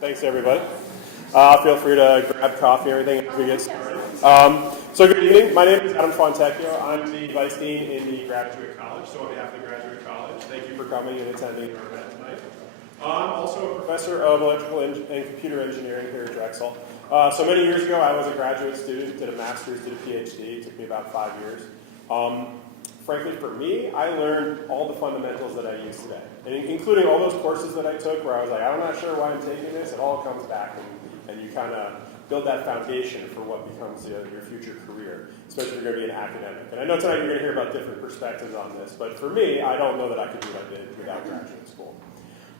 Thanks, everybody. Feel free to grab coffee and everything as we get started. So good evening. My name is Adam Fontecchio. I'm the Vice Dean in the Graduate College. So on behalf of the Graduate College, thank you for coming and attending our event tonight. I'm also a professor of electrical and computer engineering here at Drexel. So many years ago, I was a graduate student, did a master's, did a PhD. It took me about 5 years. Frankly, for me, I learned all the fundamentals that I use today, and including all those courses that I took where I was like, I'm not sure why I'm taking this. It all comes back, and you kind of build that foundation for what becomes your future career, especially if you're going to be an academic. And I know tonight you're going to hear about different perspectives on this, but for me, I don't know that I could do what I did without graduate school.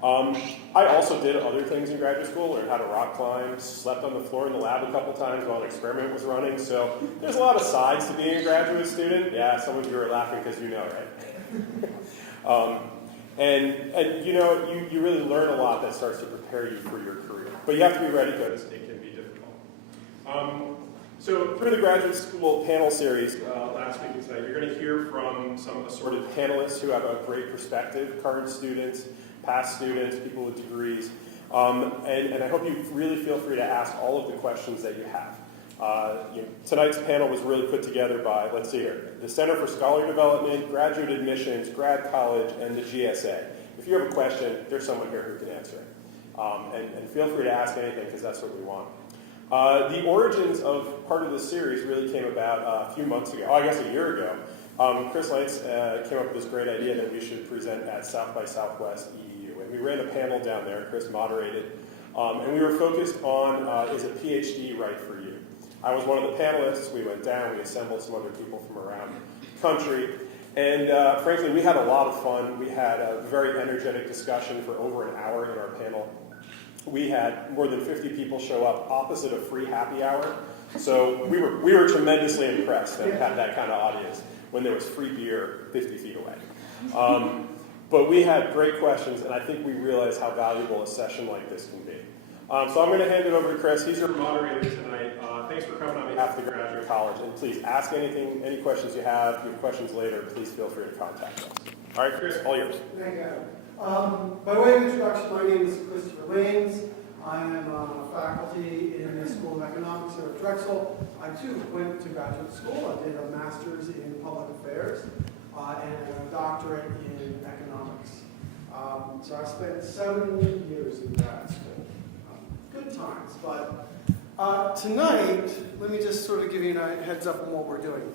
I also did other things in graduate school, learned how to rock climb, slept on the floor in the lab a couple times while an experiment was running, so there's a lot of sides to being a graduate student. Yeah, some of you are laughing because you know, right? And you know, you really learn a lot that starts to prepare you for your career. But you have to be ready because it can be difficult. So through the graduate school panel series last week and tonight, you're going to hear from some of the assorted panelists who have a great perspective, current students, past students, people with degrees, and I hope you really feel free to ask all of the questions that you have. Tonight's panel was really put together by, let's see here, the Center for Scholar Development, Graduate Admissions, Grad College, and the GSA. If you have a question, there's someone here who can answer it. And feel free to ask anything because that's what we want. The origins of part of this series really came about a few months ago, I guess a year ago. Chris Lantz came up with this great idea that we should present at South by Southwest EEU. And we ran a panel down there, Chris moderated, and we were focused on, is a PhD right for you? I was one of the panelists. We went down, we assembled some other people from around the country, and frankly, we had a lot of fun. We had a very energetic discussion for over an hour in our panel. We had more than 50 people show up opposite a free happy hour, so we were tremendously impressed that we had that kind of audience when there was free beer 50 feet away. But we had great questions, and I think we realized how valuable a session like this can be. So I'm going to hand it over to Chris. He's your moderator tonight. Thanks for coming on behalf of the Graduate College, and please ask anything, any questions you have. If you have questions later, please feel free to contact us. All right, Chris, all yours. Thank you. By way of introduction, my name is Christopher Lanes. I am faculty in the School of Economics here at Drexel. I too went to graduate school. I did a master's in public affairs and a doctorate in economics. So I spent 7 years in grad school. Good times, but tonight, let me just sort of give you a heads up on what we're doing.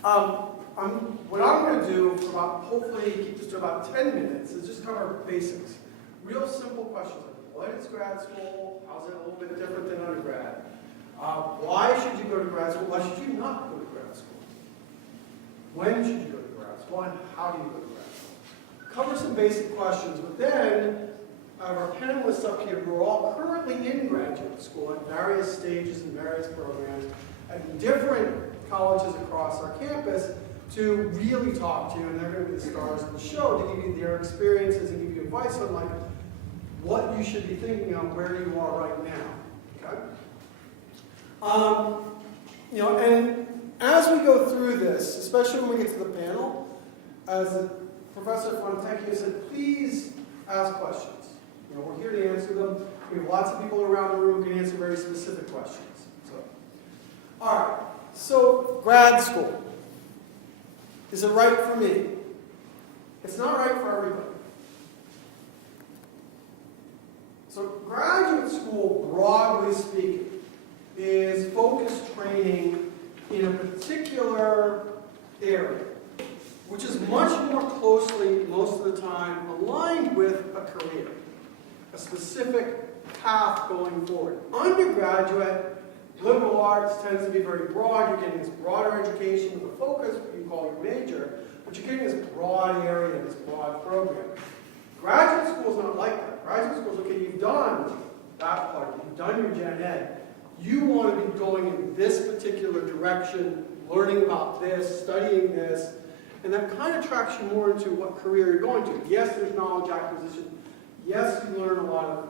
What I'm going to do for hopefully keep this to about 10 minutes is just cover basics. Real simple questions like, what is grad school? How's it a little bit different than undergrad? Why should you go to grad school? Why should you not go to grad school? When should you go to grad school? And how do you go to grad school? Cover some basic questions, but then I have our panelists up here who are all currently in graduate school at various stages and various programs at different colleges across our campus to really talk to you, and they're going to be the stars of the show to give you their experiences and give you advice on like what you should be thinking of where you are right now. Okay. And as we go through this, especially when we get to the panel, as Professor Fontecchio said, please ask questions. We're here to answer them. We have lots of people around the room who can answer very specific questions. All right. So grad school. Is it right for me? It's not right for everybody. So graduate school, broadly speaking, is focused training in a particular area, which is much more closely, most of the time, aligned with a career, a specific path going forward. Undergraduate, liberal arts tends to be very broad. You're getting this broader education with a focus, what you call your major, but you're getting this broad area, this broad program. Graduate school is not like that. Graduate school is, okay, you've done that part, you've done your gen ed. You want to be going in this particular direction, learning about this, studying this, and that kind of tracks you more into what career you're going to. Yes, there's knowledge acquisition. Yes, you learn a lot of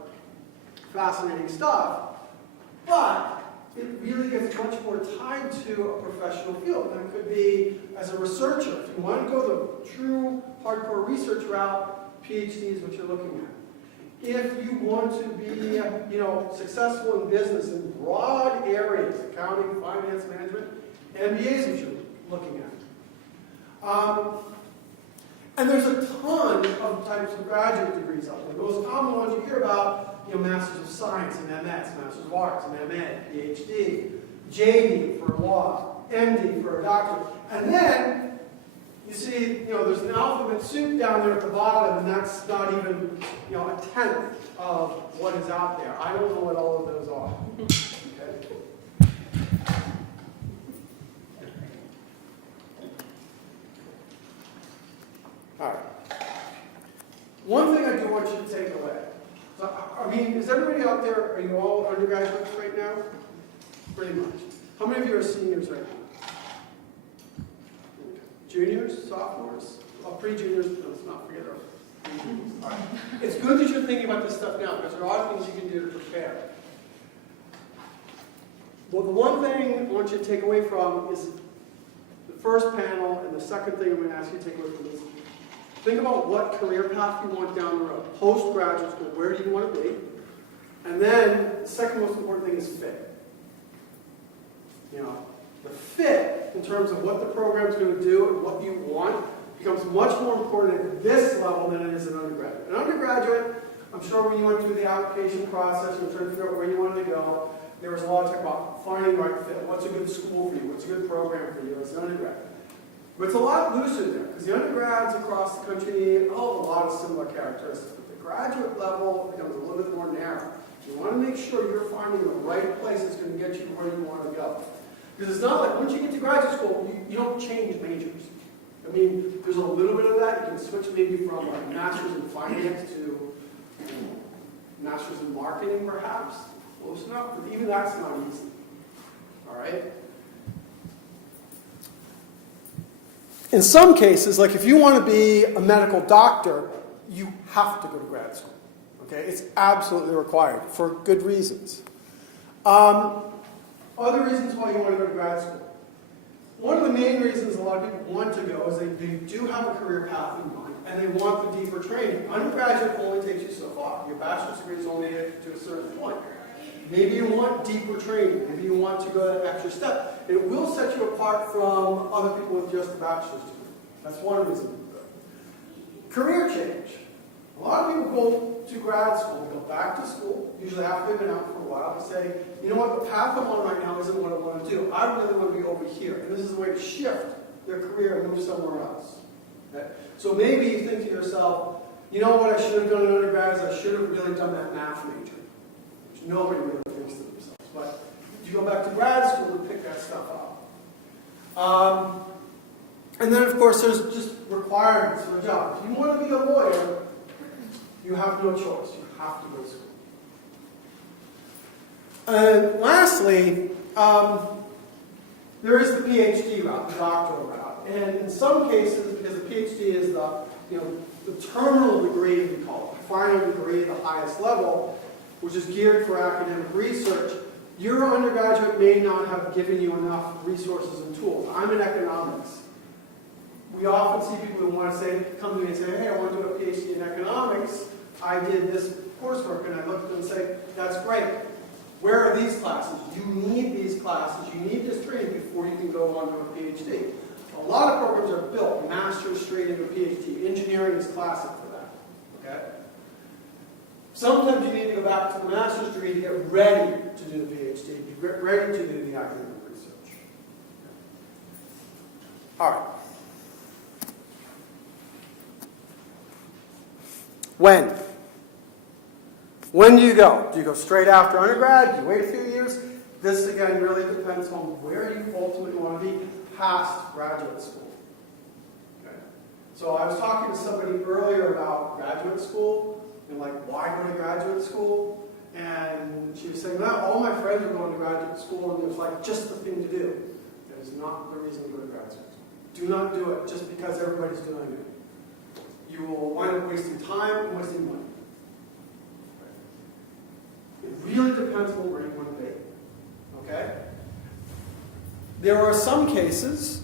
fascinating stuff, but it really gets much more tied to a professional field. And it could be as a researcher. If you want to go the true hardcore research route, PhD is what you're looking at. If you want to be, successful in business in broad areas, accounting, finance, management, MBAs that you're looking at. And there's a ton of types of graduate degrees out there. The most common ones you hear about, Masters of Science and MS, Masters of Arts and MA, PhD, JD for law, MD for a doctorate. And then, you see, there's an alphabet soup down there at the bottom, and that's not even, a tenth of what is out there. I don't know what all of those are. Okay? All right. One thing I do want you to take away. So, is everybody out there, are you all undergraduates right now? Pretty much. How many of you are seniors right now? Juniors, sophomores? Pre-juniors, let's not forget our pre-juniors. All right. It's good that you're thinking about this stuff now, because there are things you can do to prepare. Well, the one thing I want you to take away from is the first panel, and the second thing I'm going to ask you to take away from this. Think about what career path you want down the road. Postgraduate school, where do you want to be? And then, the second most important thing is fit. The fit, in terms of what the program's going to do and what you want, becomes much more important at this level than it is in undergraduate. In undergraduate, I'm sure when you went through the application process and trying to figure out where you wanted to go, there was a lot of talk about finding the right fit. What's a good school for you? What's a good program for you as an undergrad? But it's a lot looser there, because the undergrads across the country all have a lot of similar characteristics. But the graduate level becomes a little bit more narrow. You want to make sure you're finding the right place that's going to get you where you want to go. Because it's not like once you get to graduate school, you don't change majors. There's a little bit of that. You can switch maybe from a master's in finance to master's in marketing, perhaps. Close enough, but even that's not easy. All right? In some cases, like if you want to be a medical doctor, you have to go to grad school. Okay? It's absolutely required for good reasons. Other reasons why you want to go to grad school. One of the main reasons a lot of people want to go is they do have a career path in mind, and they want the deeper training. Undergraduate only takes you so far. Your bachelor's degree is only to a certain point. Maybe you want deeper training. Maybe you want to go that extra step. It will set you apart from other people with just a bachelor's degree. That's one reason. Career change. A lot of people go to grad school, go back to school, usually after they've been out for a while, and say, you know what, the path I'm on right now isn't what I want to do. I really want to be over here. And this is a way to shift their career and move somewhere else. Okay? So maybe you think to yourself, you know what I should have done in undergrad is I should have really done that math major. Which nobody really thinks to themselves. But you go back to grad school to pick that stuff up. And then, of course, there's just requirements for a job. If you want to be a lawyer, you have no choice. You have to go to school. And lastly, there is the PhD route, the doctoral route. And in some cases, because the PhD is the terminal degree, we call it, the final degree, the highest level, which is geared for academic research, your undergraduate may not have given you enough resources and tools. I'm in economics. We often see people who want to come to me and say, hey, I want to do a PhD in economics. I did this coursework, and I look at them and say, that's great. Where are these classes? You need these classes. You need this training before you can go on to a PhD. A lot of programs are built, master's straight into a PhD. Engineering is classic for that. Okay? Sometimes you need to go back to the master's degree to get ready to do the PhD, be ready to do the academic research. All right. When? When do you go? Do you go straight after undergrad? Do you wait a few years? This, again, really depends on where you ultimately want to be past graduate school. Okay? So I was talking to somebody earlier about graduate school, and why go to graduate school? And she was saying, well, all my friends are going to graduate school, and it was just the thing to do. That is not the reason to go to graduate school. Do not do it just because everybody's doing it. You will wind up wasting time and wasting money. It really depends on where you want to be. Okay? There are some cases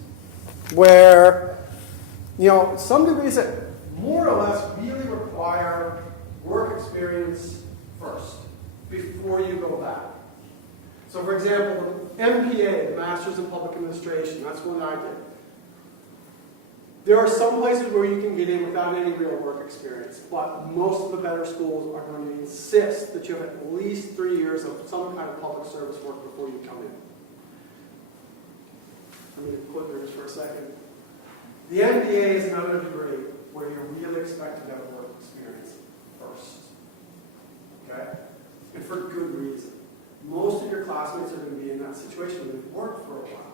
where, some degrees that more or less really require work experience first, before you go back. So for example, the MPA, the Masters in Public Administration, that's one I did. There are some places where you can get in without any real work experience, but most of the better schools are going to insist that you have at least 3 years of some kind of public service work before you come in. I'm going to quit there just for a second. The MBA is another degree where you're really expected to have work experience first. Okay? And for good reason. Most of your classmates are going to be in that situation where they've worked for a while.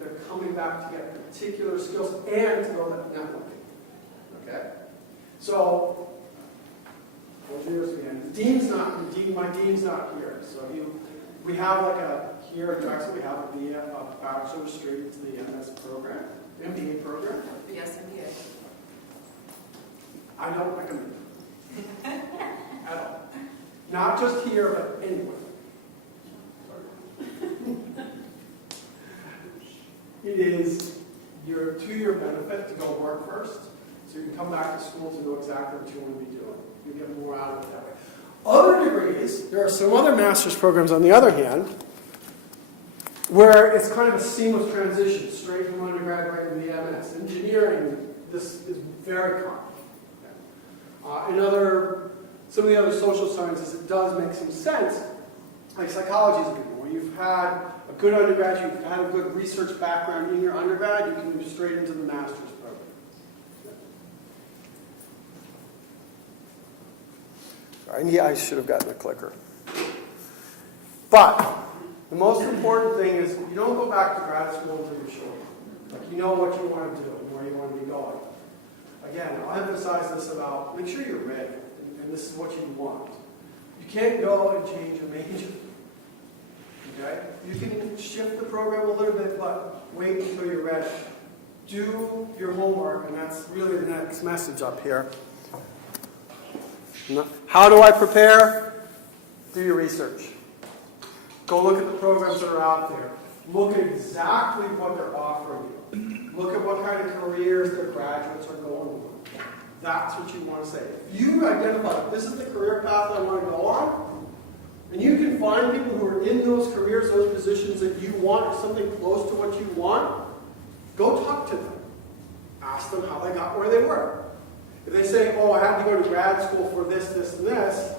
They're coming back to get particular skills and to go to networking. Okay? So, my dean's not here. So we have here at Drexel, we have a bachelor straight into the MS program, MBA program. Yes, MBA. I don't recommend it. At all. Not just here, but anywhere. It is to your benefit to go work first, so you can come back to school to know exactly what you want to be doing. You get more out of it that way. Other degrees, there are some other master's programs on the other hand, where it's kind of a seamless transition, straight from undergraduate into the MS. Engineering, this is very common. Some of the other social sciences, it does make some sense. Like psychology is a good one. Where you've had a good undergraduate, you've had a good research background in your undergrad, you can move straight into the master's program. Sorry, I should have gotten a clicker. But the most important thing is you don't go back to grad school until you're sure. Like you know what you want to do and where you want to be going. Again, I'll emphasize this about make sure you're ready, and this is what you want. You can't go and change your major. Okay? You can shift the program a little bit, but wait until you're ready. Do your homework, and that's really the next message up here. How do I prepare? Do your research. Go look at the programs that are out there. Look at exactly what they're offering you. Look at what kind of careers their graduates are going on. That's what you want to say. If you identify, this is the career path I want to go on, and you can find people who are in those careers, those positions that you want, or something close to what you want, go talk to them. Ask them how they got where they were. If they say, oh, I had to go to grad school for this, this, and this,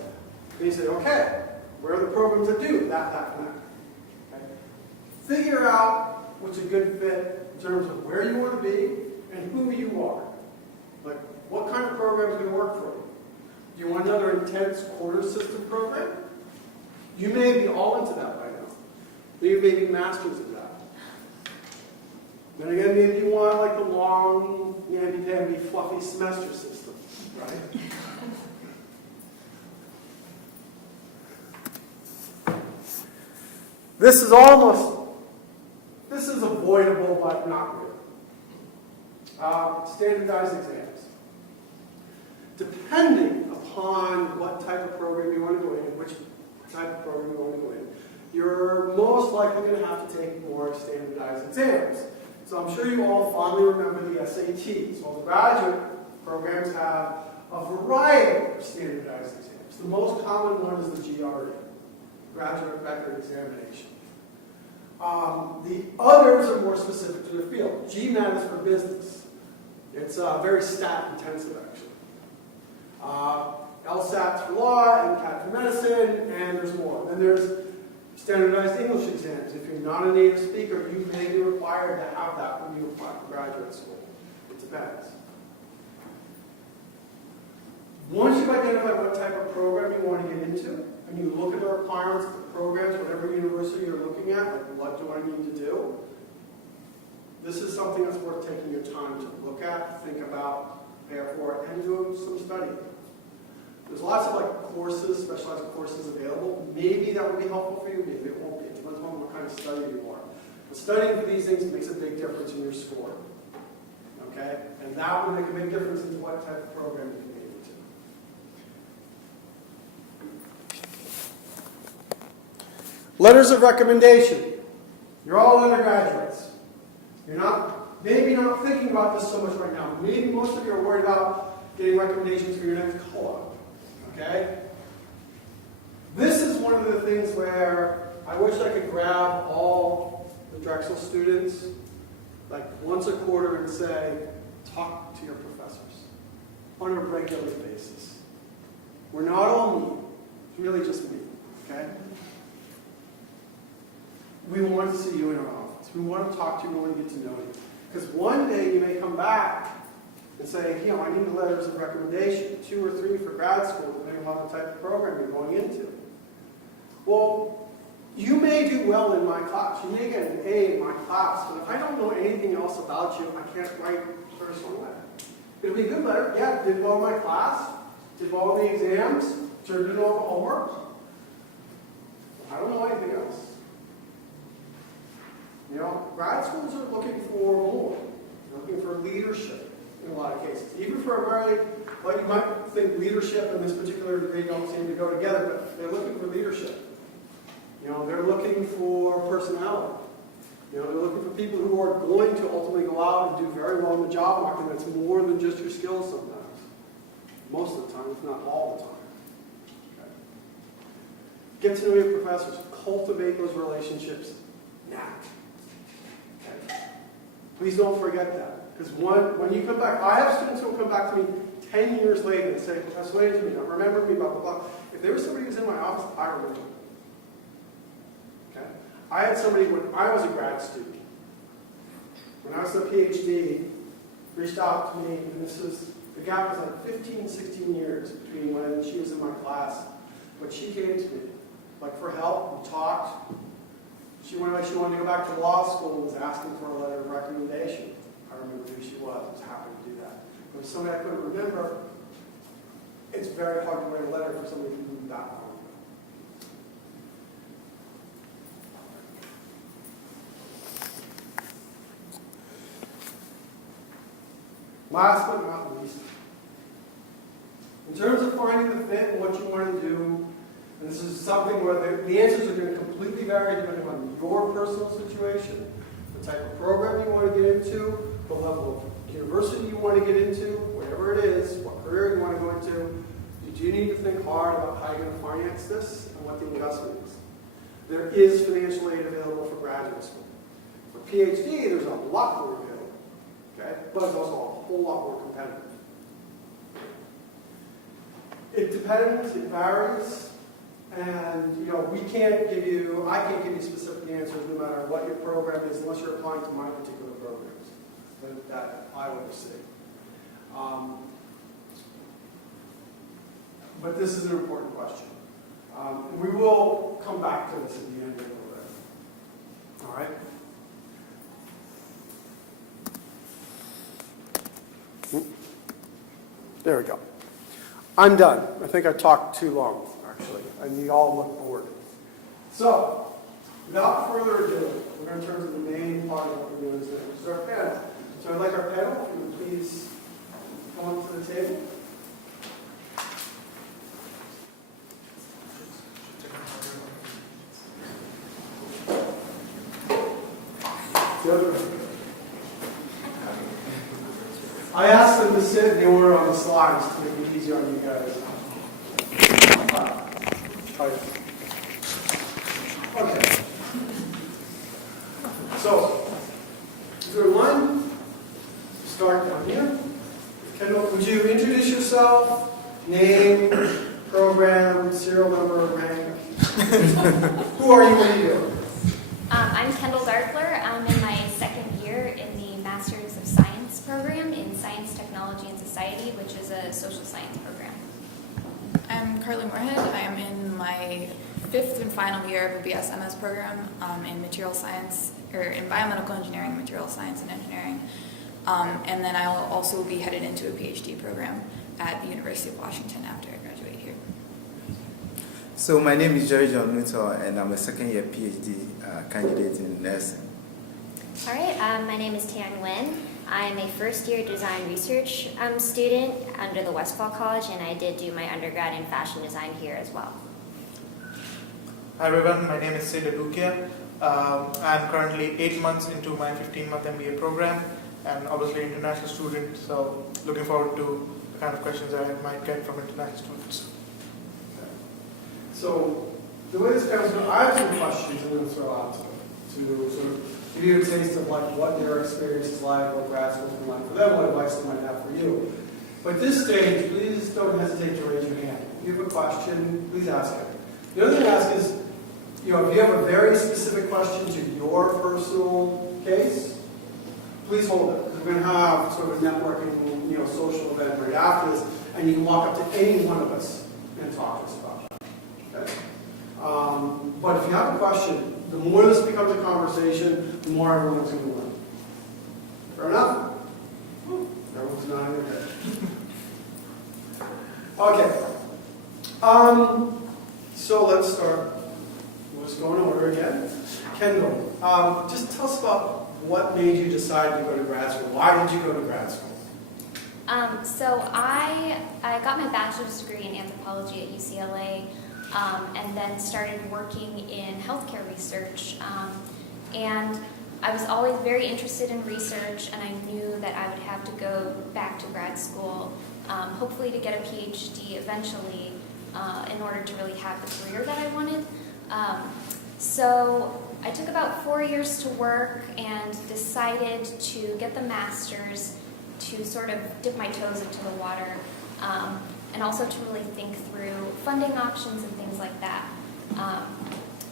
then you say, okay, where are the programs that do that, and that? Okay? Figure out what's a good fit in terms of where you want to be and who you are. Like, what kind of program is going to work for you? Do you want another intense quarter system program? You may be all into that right now. You may be masters of that. Then again, maybe you want like the long, namby-pamby, fluffy semester system, right? This is avoidable, but not really. Standardized exams. Depending upon what type of program you want to go in, which type of program you want to go in, you're most likely going to have to take more standardized exams. So I'm sure you all fondly remember the SATs. Well, the graduate programs have a variety of standardized exams. The most common one is the GRE, Graduate Record Examination. The others are more specific to the field. GMAT is for business. It's very stat-intensive, actually. LSAT's for law, MCAT for medicine, and there's more. Then there's standardized English exams. If you're not a native speaker, you may be required to have that when you apply for graduate school. It depends. Once you've identified what type of program you want to get into, and you look at the requirements of the programs, whatever university you're looking at, like what do I need to do, this is something that's worth taking your time to look at, think about, prepare for, and do some studying. There's lots of courses, specialized courses available. Maybe that would be helpful for you, maybe it won't be. It depends on what kind of study you want. But studying for these things makes a big difference in your score. Okay? And that will make a big difference in what type of program you can get into. Letters of recommendation. You're all undergraduates. You're maybe not thinking about this so much right now. Maybe most of you are worried about getting recommendations for your next co-op. Okay? okay? This is one of the things where I wish I could grab all the Drexel students like once a quarter and say, talk to your professors on a regular basis. We're not all me. It's really just me, okay? We want to see you in our office. We want to talk to you. We want to get to know you. Because one day you may come back and say, I need letters of recommendation, 2 or 3 for grad school, depending on the type of program you're going into. Well, you may do well in my class. You may get an A in my class, but if I don't know anything else about you, I can't write a personal letter. It'll be a good letter. Yeah, did well in my class, did well in the exams, turned in all the homework. I don't know anything else. Grad schools are looking for more. They're looking for leadership in a lot of cases. Even for a very, you might think leadership and this particular degree don't seem to go together, but they're looking for leadership. They're looking for personality. They're looking for people who are going to ultimately go out and do very well in the job market. That's more than just your skills sometimes. Most of the time, if not all the time. Okay. Get to know your professors. Cultivate those relationships now. Okay. Please don't forget that. Because when you come back, I have students who will come back to me 10 years later and say, Professor Williams, to me, don't remember me, blah, blah, blah. If there was somebody who was in my office, I remember them. Okay? I had somebody when I was a grad student, when I was a PhD, reached out to me, and the gap was like 15, 16 years between when she was in my class, but she came to me, for help, we talked. She wanted to go back to law school and was asking for a letter of recommendation. I remember who she was happy to do that. But if somebody I couldn't remember, it's very hard to write a letter for somebody who moved that long ago. Last but not least, in terms of finding the fit and what you want to do, and this is something where the answers are going to completely vary depending on your personal situation, the type of program you want to get into, the level of university you want to get into, whatever it is, what career you want to go into. You do need to think hard about how you're going to finance this and what the investment is. There is financial aid available for graduate school. For PhD, there's a lot more available, okay? But it's also a whole lot more competitive. It depends, it varies. And I can't give you specific answers no matter what your program is, unless you're applying to my particular programs that I oversee. But this is an important question. We will come back to this at the end of the All right. There we go. I'm done. I think I talked too long, actually, and you all look bored. So, without further ado, we're going to turn to the main part of what we're doing today, which is our panel. So I'd like our panel, if you would please come up to the table. I asked them to sit in the order on the slides to make it easier on you guys. Okay. So, is there one? Start down here. Kendall, would you introduce yourself? Name, program, serial number, rank? Who are you? What are you doing? I'm Kendall Darkler. I'm in my second year in the Masters of Science program in Science, Technology, and Society, which is a social science program. I'm Carly Moorhead. I am in my 5th and final year of a BS-MS program in material science, or in biomedical engineering, material science, and engineering. And then I will also be headed into a PhD program at the University of Washington after I graduate here. So my name is Jerry John Nuttall, and I'm a second-year PhD candidate in nursing. All right, my name is Tian Nguyen. I'm a first-year design research student under the Westfall College, and I did do my undergrad in fashion design here as well. Hi everyone, my name is Sid Adukia. I'm currently 8 months into my 15-month MBA program, and obviously an international student, so looking forward to the kind of questions that I might get from international students. So the way this goes, I have some questions I'm going to throw out to sort of give you a taste of like what their experience is like, what grad school's been like for them, what advice they might have for you. But at this stage, please don't hesitate to raise your hand. If you have a question, please ask it. The other thing to ask is, if you have a very specific question to your personal case, please hold it. We're going to have sort of a networking, social event right after this, and you can walk up to any one of us and talk to us about that. Okay? But if you have a question, the more this becomes a conversation, the more everyone's going to learn. Fair enough? Everyone's nodding their head. Okay. So let's start. We'll just go in order again. Kendall, just tell us about what made you decide to go to grad school. Why did you go to grad school? So I got my bachelor's degree in anthropology at UCLA, and then started working in healthcare research. And I was always very interested in research, and I knew that I would have to go back to grad school, hopefully to get a PhD eventually, in order to really have the career that I wanted. So I took about 4 years to work and decided to get the master's to sort of dip my toes into the water, and also to really think through funding options and things like that.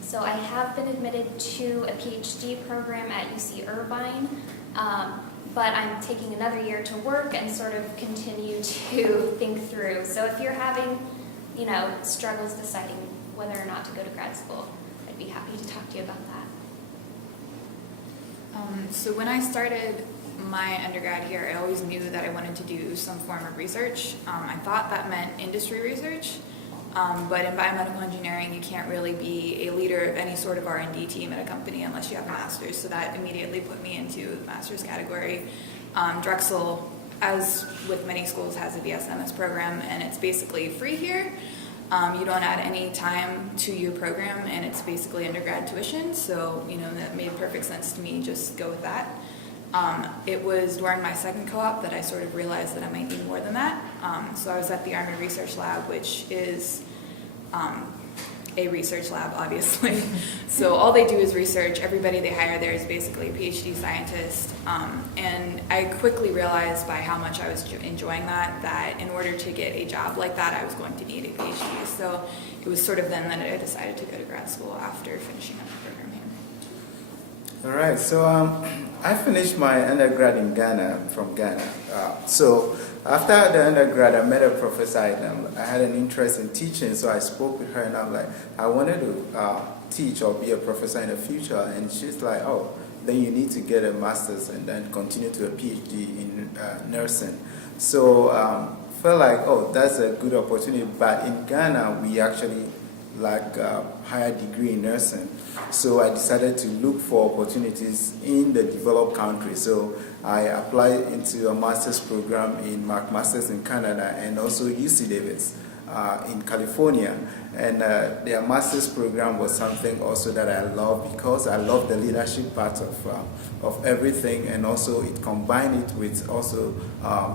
So I have been admitted to a PhD program at UC Irvine, but I'm taking another year to work and sort of continue to think through. So if you're having, struggles deciding whether or not to go to grad school, I'd be happy to talk to you about that. So when I started my undergrad here, I always knew that I wanted to do some form of research. I thought that meant industry research, but in biomedical engineering, you can't really be a leader of any sort of R&D team at a company unless you have a master's, so that immediately put me into the master's category. Drexel, as with many schools, has a BSMS program, and it's basically free here. You don't add any time to your program, and it's basically undergrad tuition, so that made perfect sense to me. Just go with that. It was during my second co-op that I sort of realized that I might need more than that. So I was at the Army Research Lab, which is a research lab, obviously. So all they do is research. Everybody they hire there is basically a PhD scientist. And I quickly realized by how much I was enjoying that in order to get a job like that, I was going to need a PhD. So it was sort of then that I decided to go to grad school after finishing up the program here. All right, so I finished my undergrad in Ghana, from Ghana. So after the undergrad, I met a professor. I had an interest in teaching, so I spoke with her, and I'm like, I wanted to teach or be a professor in the future. And she's like, oh, then you need to get a master's and then continue to a PhD in nursing. So felt like, oh, that's a good opportunity. But in Ghana, we actually lack higher degree in nursing. So I decided to look for opportunities in the developed countries. So I applied into a master's program in McMaster's in Canada and also UC Davis in California. And their master's program was something also that I love because I love the leadership part of everything, and also it combined it with also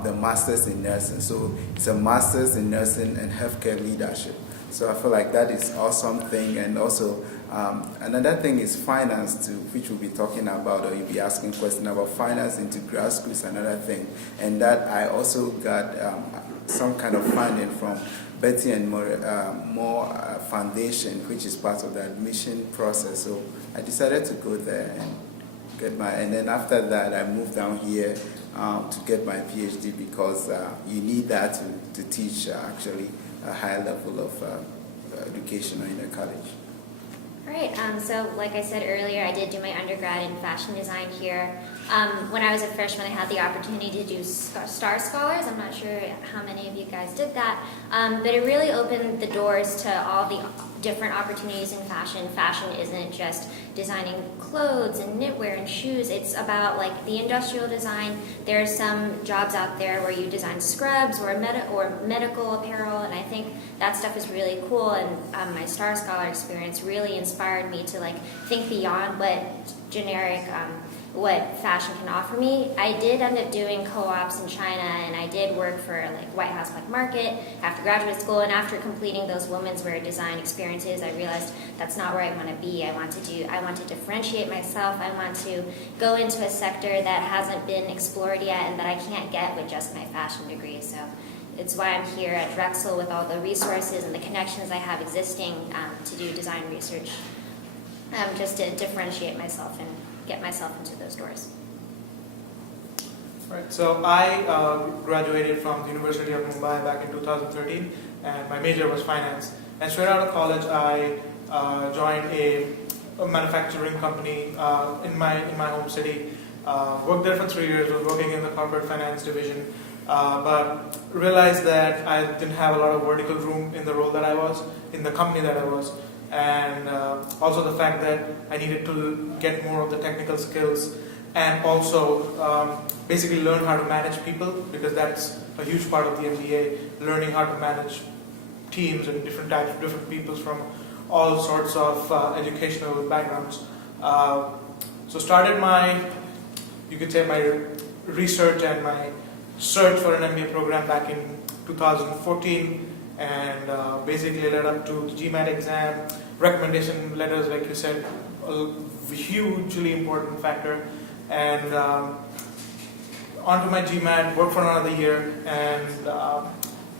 the master's in nursing. So it's a master's in nursing and healthcare leadership. So I feel like that is awesome thing. And also another thing is finance too, which we'll be talking about, or you'll be asking questions about finance into grad school is another thing. And that I also got some kind of funding from Betty and More Foundation, which is part of the admission process. So I decided to go there and get and then after that I moved down here to get my PhD because you need that to teach actually a higher level of education in a college. All right, so like I said earlier, I did do my undergrad in fashion design here. When I was a freshman, I had the opportunity to do Star Scholars. I'm not sure how many of you guys did that, but it really opened the doors to all the different opportunities in fashion. Fashion isn't just designing clothes and knitwear and shoes. It's about like the industrial design. There are some jobs out there where you design scrubs or medical apparel, and I think that stuff is really cool. And my Star Scholar experience really inspired me to like think beyond what generic what fashion can offer me. I did end up doing co-ops in China, and I did work for like White House Black Market after graduate school, and after completing those women's wear design experiences, I realized that's not where I want to be. I want to differentiate myself. I want to go into a sector that hasn't been explored yet and that I can't get with just my fashion degree. So it's why I'm here at Drexel with all the resources and the connections I have existing to do design research, just to differentiate myself and get myself into those doors. Right. So I graduated from the University of Mumbai back in 2013, and my major was finance. And straight out of college, I joined a manufacturing company in my home city. Worked there for 3 years. Was working in the corporate finance division, but realized that I didn't have a lot of vertical room in the role that I was in the company that I was. And also the fact that I needed to get more of the technical skills and also basically learn how to manage people, because that's a huge part of the MBA, learning how to manage teams and different types of different people from all sorts of educational backgrounds. So started you could say my research and my search for an MBA program back in 2014, and basically led up to the GMAT exam. Recommendation letters, like you said, a hugely important factor. And onto my GMAT, worked for another year, and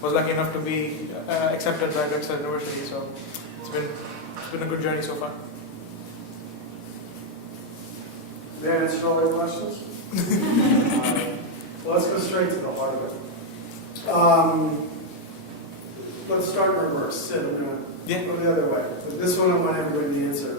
was lucky enough to be accepted by Drexel University. So it's been a good journey so far. Did I answer all your questions? Well, let's go straight to the heart of it. Let's start in reverse. Sid, I'm going to go the other way. But this one I want everybody to answer.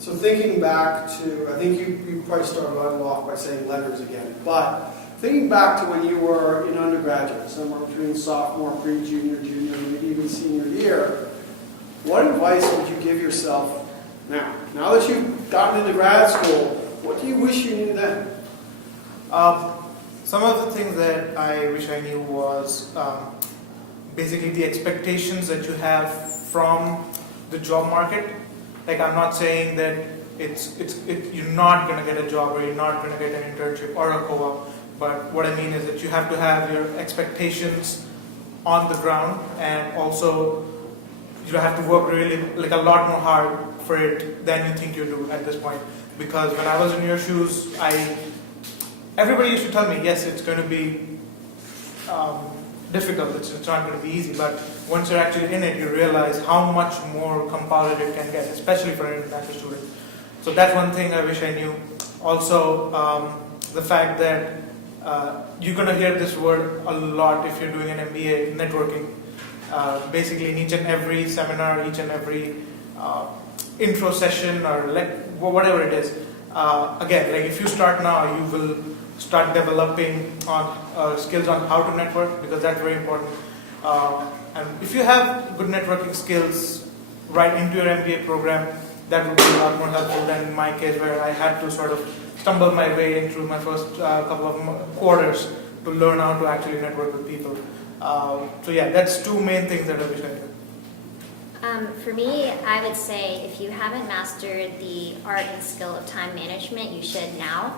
So thinking back to, I think you probably started off by saying letters again, but thinking back to when you were in undergraduate, somewhere between sophomore, pre-junior, junior, maybe even senior year, what advice would you give yourself now? Now that you've gotten into grad school, what do you wish you knew then? Some of the things that I wish I knew was basically the expectations that you have from the job market. Like, I'm not saying that you're not going to get a job or you're not going to get an internship or a co-op, but what I mean is that you have to have your expectations on the ground, and also you have to work really like a lot more hard for it than you think you do at this point. Because when I was in your shoes, everybody used to tell me, yes, it's going to be difficult, it's not going to be easy, but once you're actually in it, you realize how much more compounded it can get, especially for an international student. So that's one thing I wish I knew. Also, the fact that you're going to hear this word a lot if you're doing an MBA, networking. Basically, in each and every seminar, each and every intro session, or whatever it is. Again, like if you start now, you will start developing on skills on how to network, because that's very important. And if you have good networking skills right into your MBA program, that would be a lot more helpful than in my case, where I had to sort of stumble my way into my first couple of quarters to learn how to actually network with people. So yeah, that's two main things that I wish I did. For me, I would say if you haven't mastered the art and skill of time management, you should now.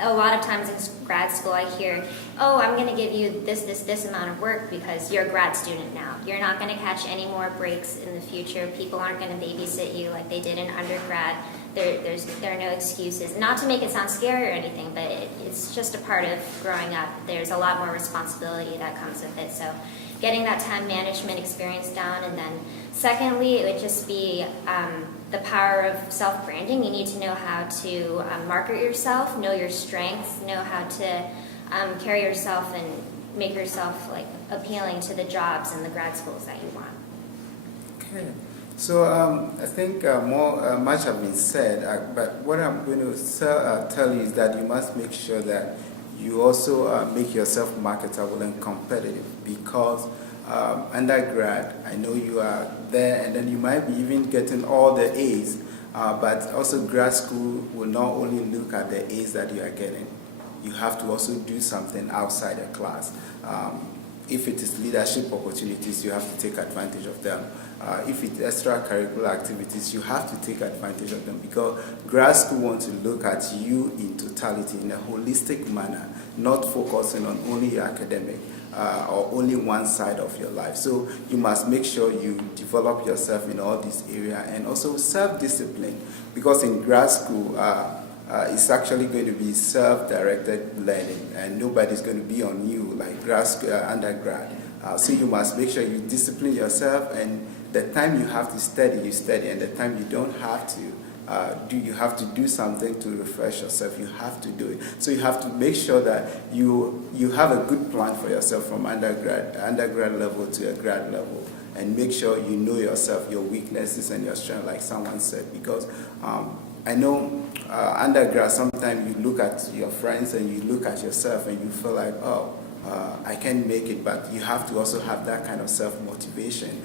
A lot of times in grad school I hear, oh, I'm going to give you this amount of work because you're a grad student now. You're not going to catch any more breaks in the future. People aren't going to babysit you like they did in undergrad. There are no excuses. Not to make it sound scary or anything, but it's just a part of growing up. There's a lot more responsibility that comes with it. So getting that time management experience down, and then secondly, it would just be the power of self-branding. You need to know how to market yourself, know your strengths, know how to carry yourself and make yourself like appealing to the jobs and the grad schools that you want. Okay. So I think much have been said, but what I'm going to tell you is that you must make sure that you also make yourself marketable and competitive, because undergrad, I know you are there, and then you might be even getting all the A's, but also grad school will not only look at the A's that you are getting. You have to also do something outside the class. if it is leadership opportunities, you have to take advantage of them. If it's extracurricular activities, you have to take advantage of them, because grad school wants to look at you in totality, in a holistic manner, not focusing on only your academic or only one side of your life. So you must make sure you develop yourself in all these areas, and also self-discipline, because in grad school, it's actually going to be self-directed learning, and nobody's going to be on you like undergrad. So you must make sure you discipline yourself, and the time you have to study, you study, and the time you don't have to you have to do something to refresh yourself, you have to do it. So you have to make sure that you have a good plan for yourself from undergrad level to a grad level, and make sure you know yourself, your weaknesses and your strengths, like someone said, because I know undergrad, sometimes you look at your friends and you look at yourself and you feel like, oh, I can't make it, but you have to also have that kind of self-motivation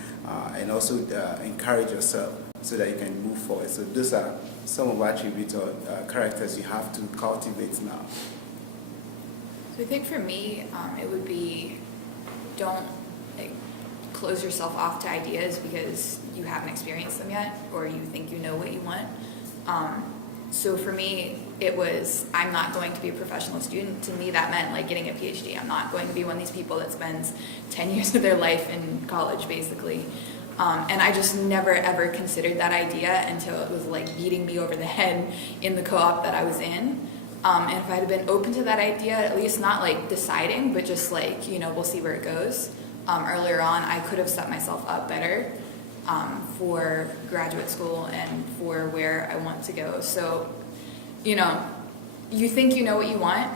and also encourage yourself so that you can move forward. So those are some of the attributes or characters you have to cultivate now. So I think for me, it would be, don't close yourself off to ideas because you haven't experienced them yet, or you think you know what you want. So for me, it was, I'm not going to be a professional student. To me, that meant like getting a PhD. I'm not going to be one of these people that spends 10 years of their life in college, basically. And I just never ever considered that idea until it was like beating me over the head in the co-op that I was in. And if I had been open to that idea, at least not like deciding, but just like, we'll see where it goes. Earlier on, I could have set myself up better for graduate school and for where I want to go. So, you think you know what you want,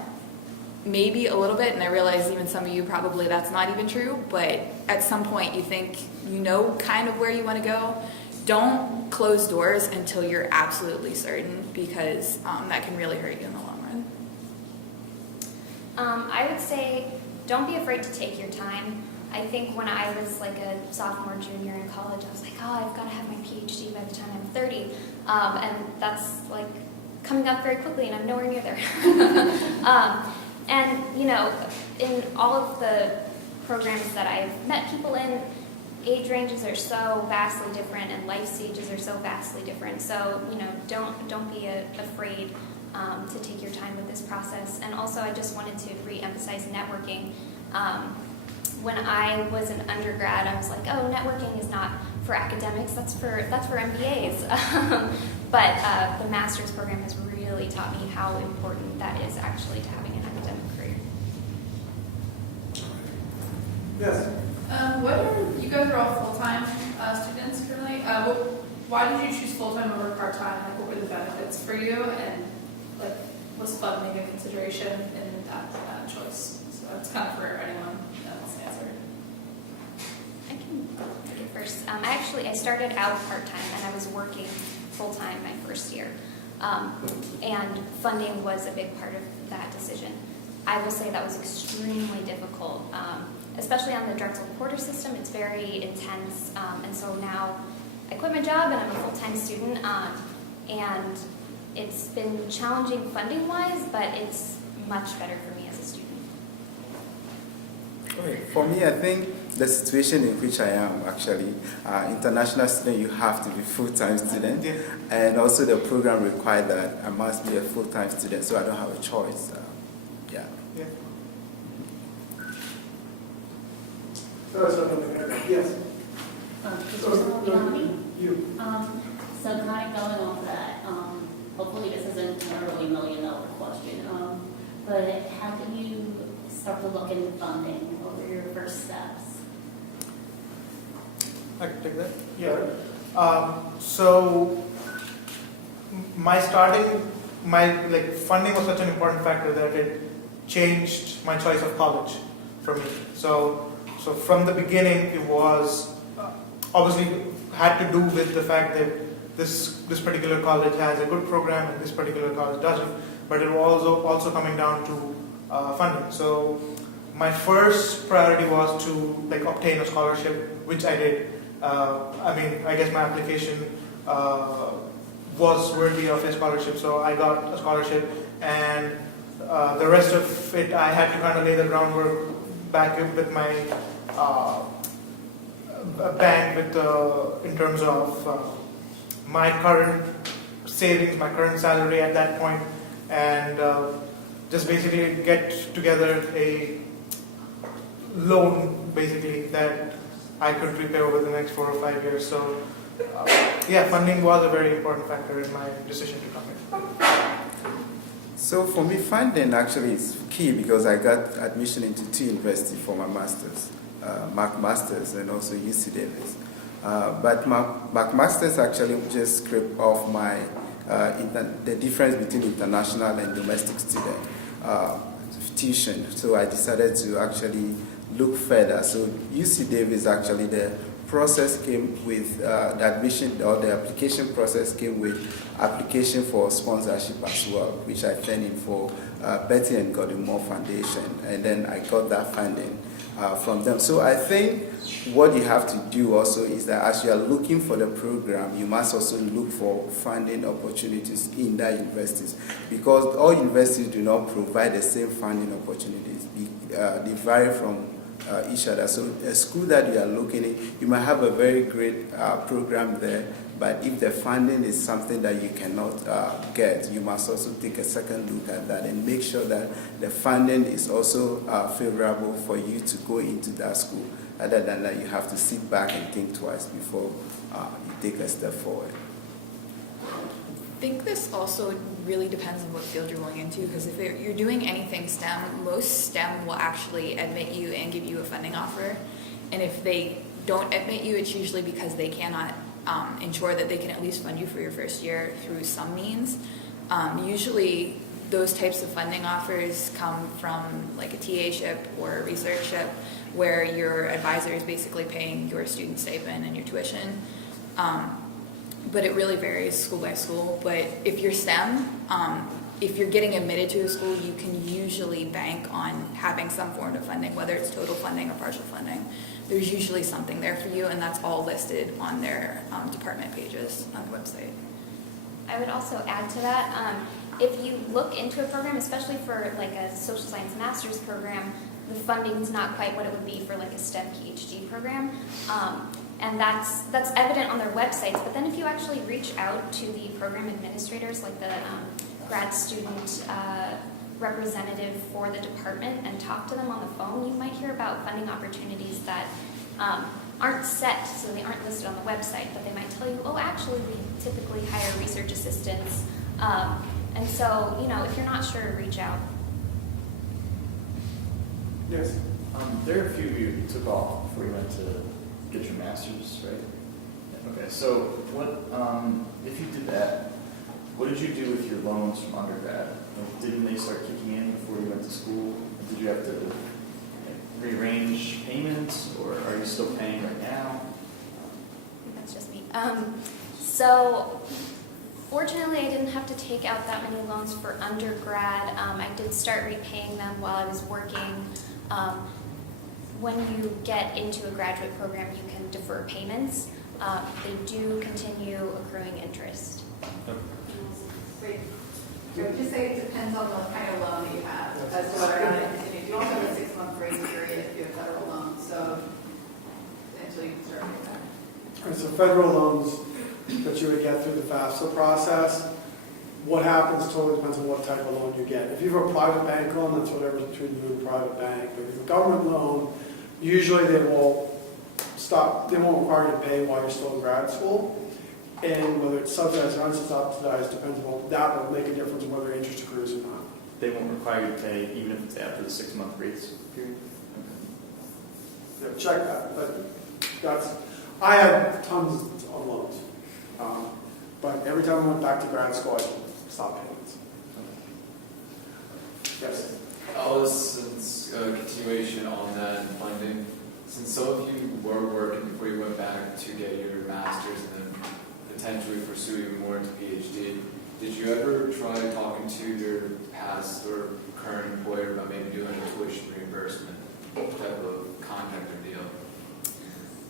maybe a little bit, and I realize even some of you probably that's not even true, but at some point you think you know kind of where you want to go. Don't close doors until you're absolutely certain, because that can really hurt you in the long run. I would say don't be afraid to take your time. I think when I was like a sophomore, junior in college, I was like, oh, I've got to have my PhD by the time I'm 30. And that's like coming up very quickly, and I'm nowhere near there. And, in all of the programs that I've met people in, age ranges are so vastly different, and life stages are so vastly different. So, don't be afraid to take your time with this process. And also, I just wanted to re-emphasize networking. When I was an undergrad, I was like, oh, networking is not for academics, that's for MBAs. But the master's program has really taught me how important that is actually to having an academic career. Yes? You guys are all full-time students currently. Why did you choose full-time over part-time? Like, what were the benefits for you? And like, was funding a consideration in that choice? So it's kind of for anyone that wants to answer. I can take it first. I started out part-time, and I was working full-time my first year. And funding was a big part of that decision. I will say that was extremely difficult, especially on the Drexel Porter system. It's very intense, and so now I quit my job and I'm a full-time student, and it's been challenging funding-wise, but it's much better for me as a student. Okay. For me, I think the situation in which I am actually, international student, you have to be full-time student, Yeah. and also the program requires that I must be a full-time student, so I don't have a choice. Yeah. Yeah. Yes? So You. kind of going off that, hopefully this isn't a really $1,000,000 question, but how did you start to look into funding? What were your first steps? I can take that. Yeah. So my funding was such an important factor that it changed my choice of college for me. So from the beginning, it was obviously had to do with the fact that this particular college has a good program and this particular college doesn't. But it was also coming down to funding. So my first priority was to obtain a scholarship, which I did. I guess my application was worthy of a scholarship, so I got a scholarship, and the rest of it I had to kind of lay the groundwork backup with my bank in terms of my current savings, my current salary at that point, and just basically get together a loan basically that I could repay over the next 4 or 5 years. So yeah, funding was a very important factor in my decision to come here. So for me, funding actually is key because I got admission into 2 universities for my master's, McMaster's and also UC Davis. But my McMaster's actually just scraped off my the difference between international and domestic student tuition. So I decided to actually look further. So UC Davis actually the process came with the admission, or the application process came with application for sponsorship as well, which I turned in for Betty and Gordon Moore Foundation, and then I got that funding from them. So I think what you have to do also is that as you are looking for the program, you must also look for funding opportunities in that universities, because all universities do not provide the same funding opportunities. They vary from each other. So a school that you are looking at, you might have a very great program there, but if the funding is something that you cannot get, you must also take a second look at that and make sure that the funding is also favorable for you to go into that school. Other than that, you have to sit back and think twice before you take a step forward. I think this also really depends on what field you're going into, because if you're doing anything STEM, most STEM will actually admit you and give you a funding offer. And if they don't admit you, it's usually because they cannot ensure that they can at least fund you for your first year through some means. Usually those types of funding offers come from like a TA-ship or a research-ship, where your advisor is basically paying your student stipend and your tuition. But it really varies school by school. But if you're STEM, if you're getting admitted to a school, you can usually bank on having some form of funding, whether it's total funding or partial funding. There's usually something there for you, and that's all listed on their department pages on the website. I would also add to that, if you look into a program, especially for like a social science master's program, the funding's not quite what it would be for like a STEM PhD program. And that's evident on their websites. But then if you actually reach out to the program administrators, like the grad student representative for the department, and talk to them on the phone, you might hear about funding opportunities that aren't set, so they aren't listed on the website, but they might tell you, oh, actually, we typically hire research assistants. And so, you know, if you're not sure, reach out. Yes. There are a few you took off before you went to get your master's, right? Okay, so what, if you did that, what did you do with your loans from undergrad? Like, didn't they start kicking in before you went to school? Did you have to rearrange payments, or are you still paying right now? I think that's just me. So fortunately, I didn't have to take out that many loans for undergrad. I did start repaying them while I was working. When you get into a graduate program, you can defer payments. They do continue accruing interest. Wait, I would just say it depends on the kind of loan that you have as to whether or not it continues. You also have a 6-month grace period if you have federal loans, so until you can start paying back. And so federal loans that you would get through the FAFSA process, what happens totally depends on what type of loan you get. If you have a private bank loan, that's whatever's between you and the private bank. But if it's a government loan, usually they won't require you to pay while you're still in grad school. And whether it's subsidized or unsubsidized depends on that will make a difference in whether interest accrues or not. They won't require you to pay even if it's after the 6-month grace period? Yeah, check that. But I had tons of loans. But every time I went back to grad school, I stopped payments. Yes? Since continuation on that funding, since some of you were working before you went back to get your master's and then potentially pursuing more into PhD, did you ever try talking to your past or current employer about maybe doing a tuition reimbursement type of contract or deal?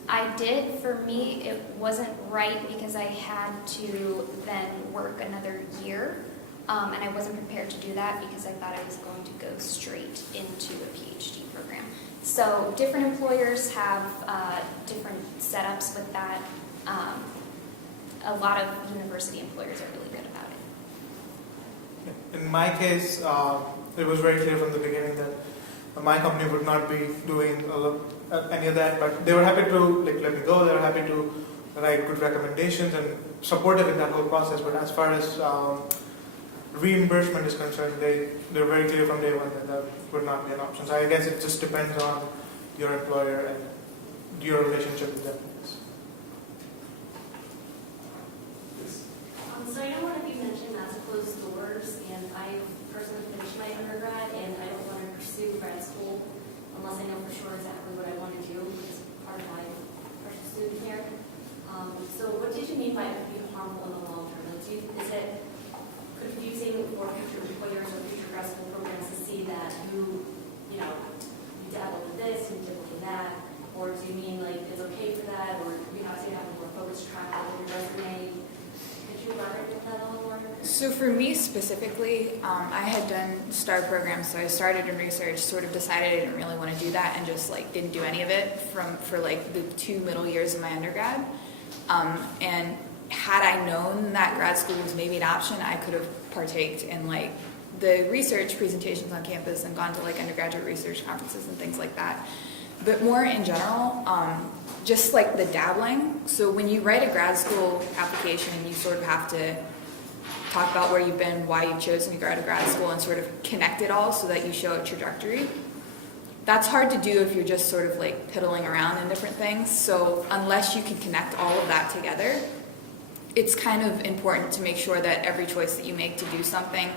I did. For me, it wasn't right because I had to then work another year. and I wasn't prepared to do that because I thought I was going to go straight into a PhD program. So different employers have different setups with that. A lot of university employers are really good about it. In my case, it was very clear from the beginning that my company would not be doing any of that, but they were happy to let me go. They were happy to write good recommendations and supportive in that whole process. But as far as reimbursement is concerned, they're very clear from day one that that would not be an option. So I guess it just depends on your employer and your relationship with them. So I know one of you mentioned not to close doors, and I personally finished my undergrad, and I don't want to pursue grad school unless I know for sure exactly what I want to do as part of my freshman student here. So what did you mean by it would be harmful in the long term? Like, is it confusing for future employers or future grad school programs to see that you dabble in this, you dabble in that, or do you mean like it's okay for that, or you have to have a more focused track on your resume? So for me specifically, I had done STAR programs, so I started in research, sort of decided I didn't really want to do that, and just like didn't do any of it for like the 2 middle years of my undergrad. And had I known that grad school was maybe an option, I could have partaked in like the research presentations on campus and gone to like undergraduate research conferences and things like that. But more in general, just like the dabbling. So when you write a grad school application, you sort of have to talk about where you've been, why you've chosen to go to grad school, and sort of connect it all so that you show a trajectory. That's hard to do if you're just sort of like piddling around in different things. So unless you can connect all of that together, it's kind of important to make sure that every choice that you make to do something,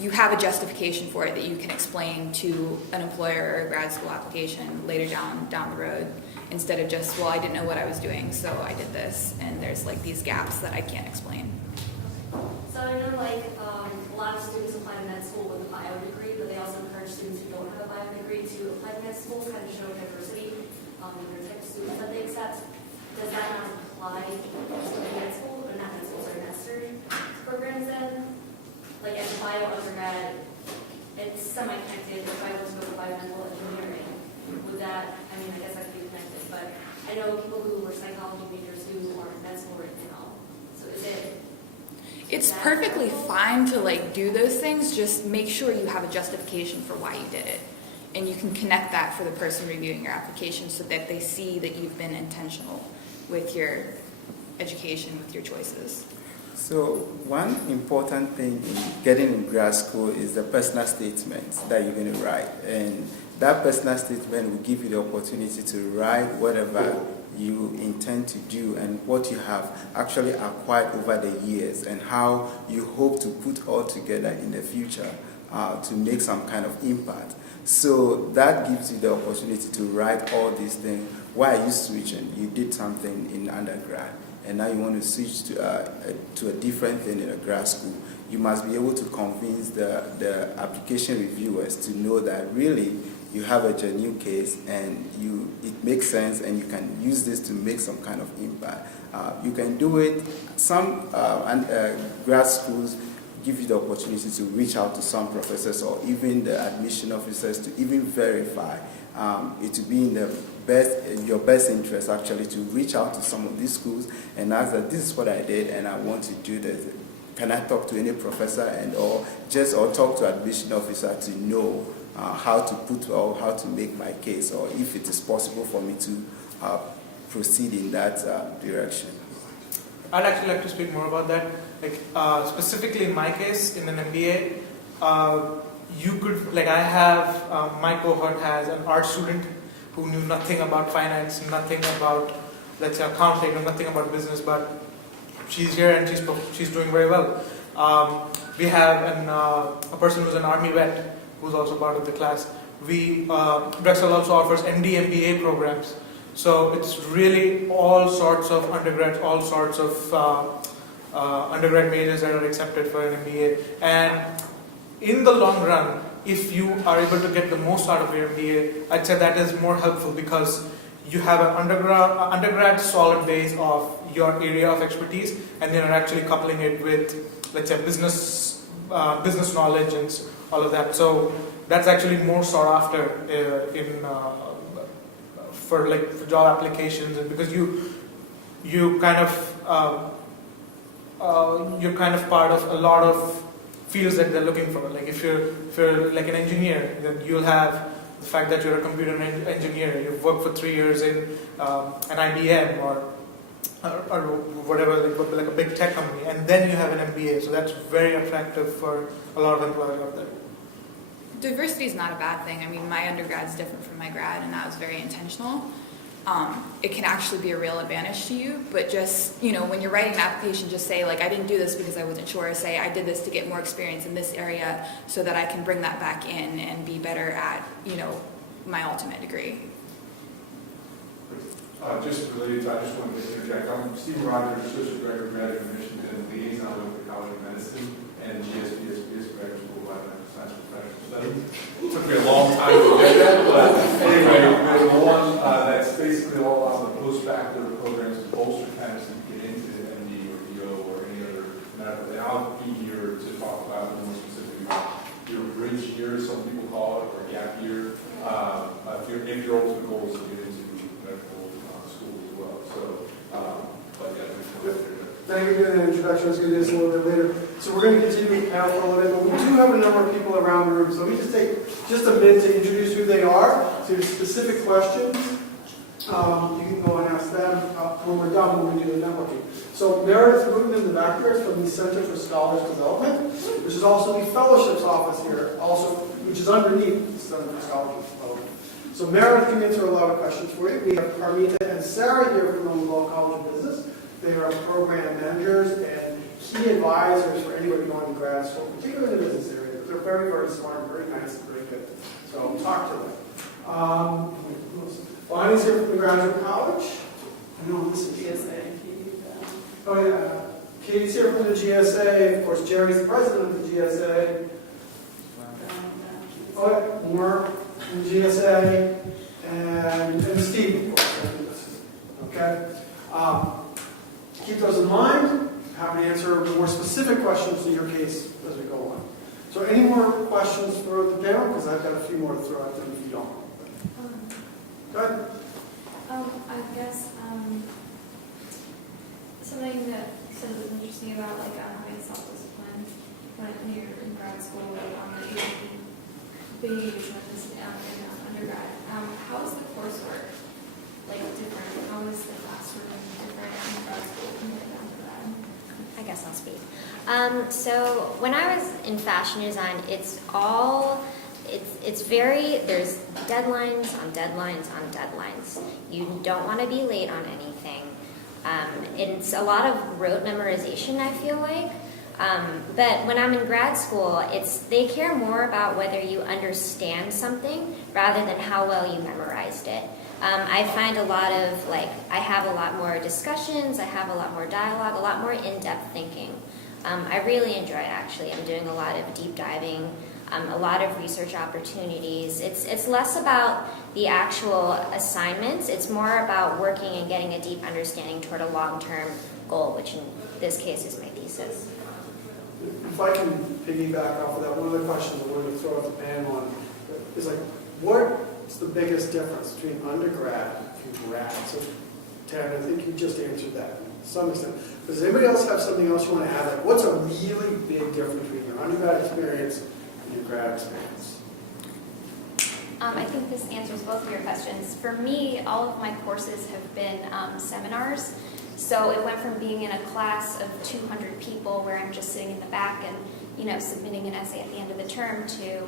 you have a justification for it that you can explain to an employer or a grad school application later down the road, instead of just, well, I didn't know what I was doing, so I did this, and there's like these gaps that I can't explain. So I know like a lot of students apply to med school with a bio degree, but they also encourage students who don't have a bio degree to apply to med school, kind of show diversity in their type of students that they accept. Does that not apply to med school, or not med school, sorry, master's programs then? Like as a bio undergrad, it's semi-connected. If I was to go to biomedical engineering, would that, I mean, I guess that could be connected, but I know people who were psychology majors who are in med school right now. So is it? It's perfectly fine to like do those things, just make sure you have a justification for why you did it. And you can connect that for the person reviewing your application so that they see that you've been intentional with your education, with your choices. So one important thing in getting in grad school is the personal statements that you're going to write. And that personal statement will give you the opportunity to write whatever you intend to do and what you have actually acquired over the years and how you hope to put all together in the future to make some kind of impact. So that gives you the opportunity to write all these things. Why are you switching? You did something in undergrad, and now you want to switch to a different thing in a grad school. You must be able to convince the application reviewers to know that really you have a genuine case and it makes sense and you can use this to make some kind of impact. You can do it. Some grad schools give you the opportunity to reach out to some professors or even the admission officers to even verify. It will be in your best interest actually to reach out to some of these schools and ask that this is what I did and I want to do this. Can I talk to any professor or talk to admission officer to know how to put or how to make my case, or if it is possible for me to proceed in that direction. I'd actually like to speak more about that. Like specifically in my case, in an MBA, you could, like I have, my cohort has an art student who knew nothing about finance, nothing about, let's say, accounting, or nothing about business, but she's here and she's doing very well. We have a person who's an army vet who's also part of the class. Drexel also offers MD, MBA programs. So it's really all sorts of undergrads, all sorts of undergrad majors that are accepted for an MBA. And in the long run, if you are able to get the most out of your MBA, I'd say that is more helpful because you have an undergrad solid base of your area of expertise, and then you're actually coupling it with, let's say, business business knowledge and all of that. So that's actually more sought after for job applications, and because you're kind of part of a lot of fields that they're looking for. Like if you're like an engineer, then you'll have the fact that you're a computer engineer. You've worked for 3 years in an IBM or whatever, like a big tech company, and then you have an MBA. So that's very attractive for a lot of employers out there. Diversity is not a bad thing. I mean, my undergrad is different from my grad, and that was very intentional. It can actually be a real advantage to you, but just, when you're writing an application, just say, I didn't do this because I wasn't sure. Say, I did this to get more experience in this area so that I can bring that back in and be better at, my ultimate degree. Just related to, I just wanted to interject. I'm Stephen Rogers, Associate Director of Graduate Admissions and Liaison with the College of Medicine and GSBS Graduate School of Biomedical Science and Professional Studies. It took me a long time to get that, but anyway, there's one that's basically all on the post-bachelor programs to bolster candidates to get into the MD or DO or any other medical. And I'll be here to talk about it more specifically about your bridge year, some people call it, or gap year. If your ultimate goal is to get into medical school as well. So, but yeah, Thank you for the introduction. I was going to do this a little bit later. So we're going to continue with the panel for a little bit, but we do have a number of people around the room. So let me just take just a minute to introduce who they are, to specific questions. You can go and ask them when we're done when we do the networking. So Meredith Wooten in the back there is from the Center for Scholars Development, which is also the Fellowships Office here, which is underneath the Center for Scholars Development. So Meredith can answer a lot of questions for you. We have Parmita and Sarah here from the Law College of Business. They are program managers and key advisors for anybody going to grad school, particularly in the business area. They're very, very smart, very nice, and very good. So talk to them. Bonnie's here from the Graduate College. I know this is GSA. Oh yeah. Katie's here from the GSA. Of course, Jerry's the president of the GSA. Oh, Mark from the GSA. And Steve, of course. Okay? Keep those in mind. Happy to answer more specific questions in your case as we go on. So any more questions for the panel? Because I've got a few more to throw at them if you don't. Go ahead. I guess something that was interesting about having self-discipline when you're in grad school, being in undergrad. How is the coursework different? How is the classroom different in grad school compared to undergrad? I guess I'll speak. So when I was in fashion design, there's deadlines on deadlines on deadlines. You don't want to be late on anything. It's a lot of rote memorization, I feel like. But when I'm in grad school, they care more about whether you understand something rather than how well you memorized it. I find I have a lot more discussions, I have a lot more dialogue, a lot more in-depth thinking. I really enjoy it, actually. I'm doing a lot of deep diving, a lot of research opportunities. It's less about the actual assignments, it's more about working and getting a deep understanding toward a long-term goal, which in this case is my thesis. If I can piggyback off of that, one of the questions I wanted to throw at the panel on is what's the biggest difference between undergrad and grad? So, Taryn, I think you just answered that to some extent. Does anybody else have something else you want to add? What's a really big difference between your undergrad experience and your grad experience? I think this answers both of your questions. For me, all of my courses have been seminars. So it went from being in a class of 200 people where I'm just sitting in the back and submitting an essay at the end of the term to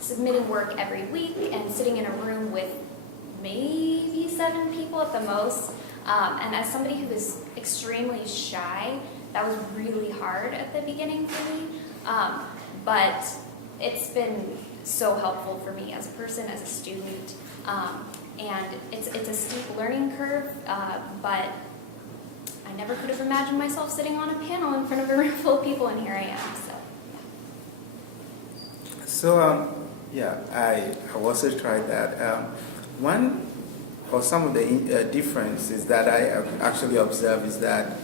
submitting work every week and sitting in a room with maybe 7 people at the most. And as somebody who is extremely shy, that was really hard at the beginning for me. But it's been so helpful for me as a person, as a student. And it's a steep learning curve, but I never could have imagined myself sitting on a panel in front of a room full of people, and here I am. So, I also tried that. One or some of the differences that I actually observe is that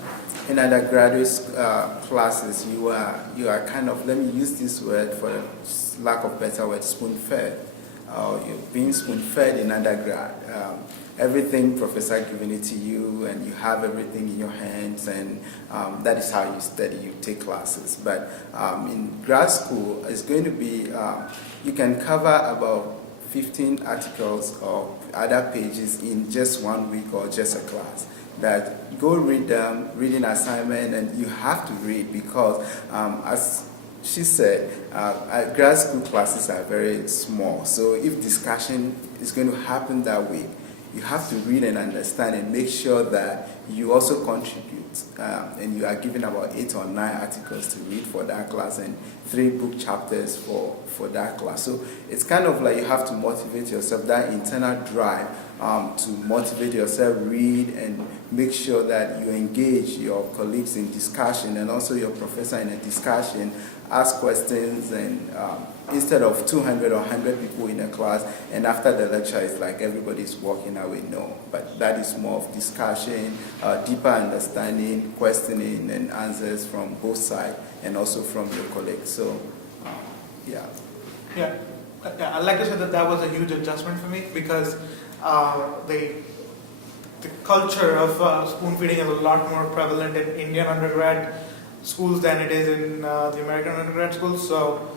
in undergraduate classes, you are kind of, let me use this word for lack of better word, spoon-fed. You're being spoon-fed in undergrad. Everything professor giving it to you, and you have everything in your hands, and that is how you study, you take classes. But in grad school, it's going to be, you can cover about 15 articles or other pages in just 1 week or just a class. That go read them, reading assignment, and you have to read because as she said, grad school classes are very small. So if discussion is going to happen that week, you have to read and understand and make sure that you also contribute. And you are given about 8 or 9 articles to read for that class and 3 book chapters for that class. So it's kind of like you have to motivate yourself, that internal drive to motivate yourself, read and make sure that you engage your colleagues in discussion and also your professor in a discussion, ask questions, and instead of 200 or 100 people in a class, and after the lecture it's like everybody's walking away. No, but that is more of discussion, deeper understanding, questioning and answers from both sides and also from your colleagues. So yeah, I'd like to say that was a huge adjustment for me because the culture of spoon feeding is a lot more prevalent in Indian undergrad schools than it is in the American undergrad schools. So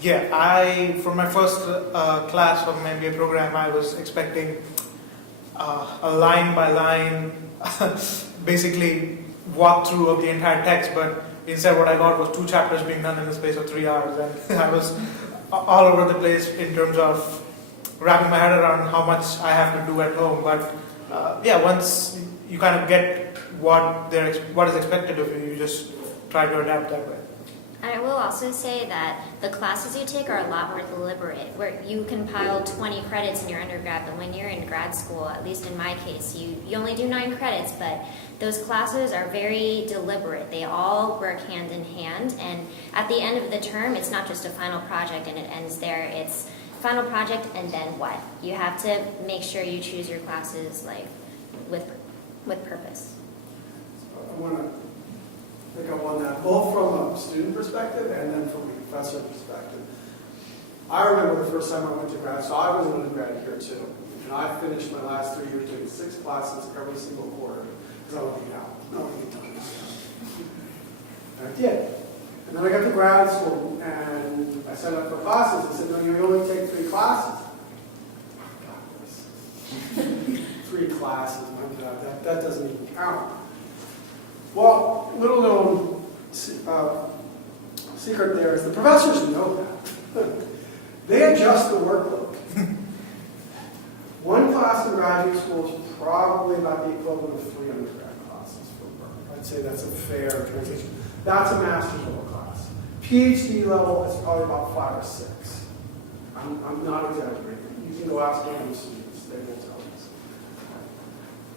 yeah, for my first class of my MBA program, I was expecting a line by line basically walkthrough of the entire text, but instead what I got was 2 chapters being done in the space of 3 hours, and I was all over the place in terms of wrapping my head around how much I have to do at home. But once you kind of get what is expected of you, you just try to adapt that way. And I will also say that the classes you take are a lot more deliberate, where you compile 20 credits in your undergrad, but when you're in grad school, at least in my case, you only do 9 credits, but those classes are very deliberate. They all work hand in hand, and at the end of the term, it's not just a final project and it ends there. It's final project and then what? You have to make sure you choose your classes like with purpose. I want to pick up on that, both from a student perspective and then from a professor perspective. I remember the first time I went to grad school, I was an undergrad here too, and I finished my last 3 years doing 6 classes every single quarter, because I wanted to get out. I wanted to get done. And I did. And then I got to grad school, and I signed up for classes. They said, no, you only take 3 classes. Oh, God, 3 classes, my God, that doesn't even count. Well, little known secret there is the professors know that. They adjust the workload. 1 class in graduate school is probably about the equivalent of 3 undergrad classes for work. I'd say that's a fair translation. That's a master's level class. PhD level is probably about 5 or 6. I'm not exaggerating. You can go ask one of the students, they will tell you.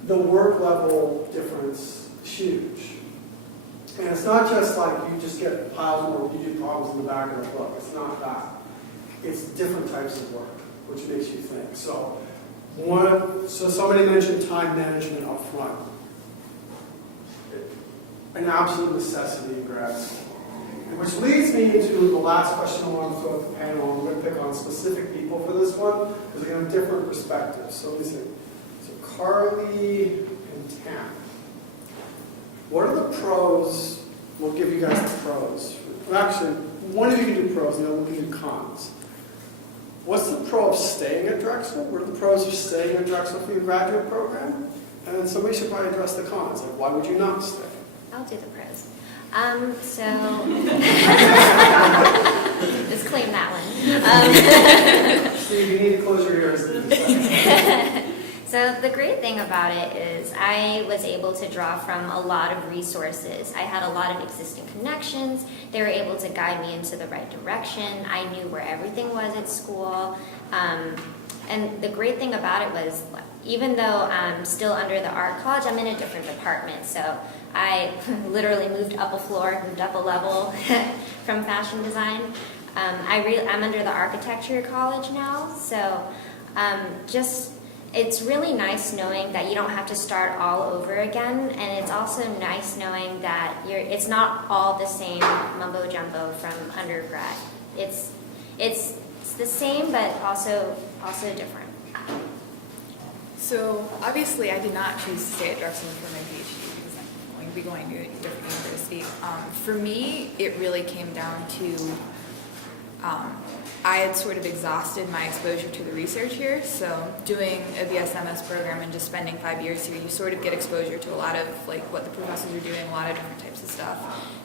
The work level difference is huge. And it's not just like you just get piles more, you do problems in the back of the book. It's not that. It's different types of work, which makes you think. So somebody mentioned time management up front. An absolute necessity in grad school. Which leads me into the last question I want to throw at the panel. I'm going to pick on specific people for this one, because they're going to have different perspectives. So let me see. So Carly and Tam. What are the pros? We'll give you guys the pros. Actually, one of you can do pros, and then we'll give you cons. What's the pro of staying at Drexel? What are the pros of staying at Drexel for your graduate program? And then somebody should probably address the cons. Like, why would you not stay? I'll do the pros. Just claim that one. Steve, you need to close your ears. So the great thing about it is I was able to draw from a lot of resources. I had a lot of existing connections. They were able to guide me into the right direction. I knew where everything was at school. And the great thing about it was, even though I'm still under the art college, I'm in a different department. So I literally moved up a floor, moved up a level from fashion design. I'm under the architecture college now. So just it's really nice knowing that you don't have to start all over again, and it's also nice knowing that it's not all the same mumbo jumbo from undergrad. It's the same, but also different. So obviously I did not choose to stay at Drexel for my PhD because I'm going to be going to a different university. For me, it really came down to I had sort of exhausted my exposure to the research here. So doing a BSMS program and just spending 5 years here, you sort of get exposure to a lot of like what the professors are doing, a lot of different types of stuff.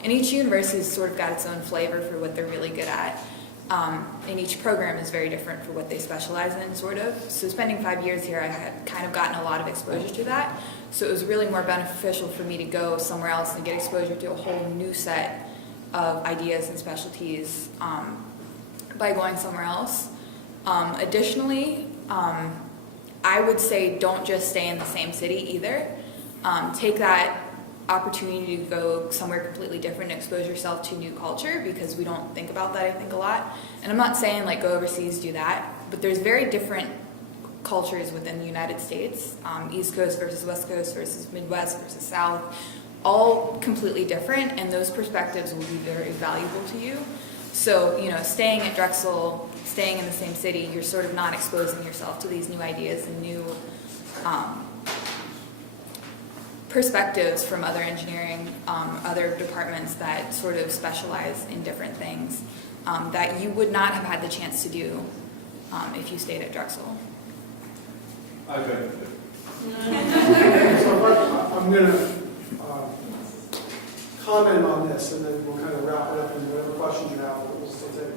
And each university's sort of got its own flavor for what they're really good at. And each program is very different for what they specialize in, sort of. So spending 5 years here, I had kind of gotten a lot of exposure to that. So it was really more beneficial for me to go somewhere else and get exposure to a whole new set of ideas and specialties by going somewhere else. Additionally, I would say don't just stay in the same city either. Take that opportunity to go somewhere completely different and expose yourself to new culture, because we don't think about that, I think, a lot. And I'm not saying like go overseas, do that, but there's very different cultures within the United States, East Coast versus West Coast versus Midwest versus South, all completely different, and those perspectives will be very valuable to you. So, you know, staying at Drexel, staying in the same city, you're sort of not exposing yourself to these new ideas and new perspectives from other engineering, other departments that sort of specialize in different things that you would not have had the chance to do if you stayed at Drexel. Okay. So I'm going to comment on this, and then we'll kind of wrap it up in whatever questions you have, we'll still take.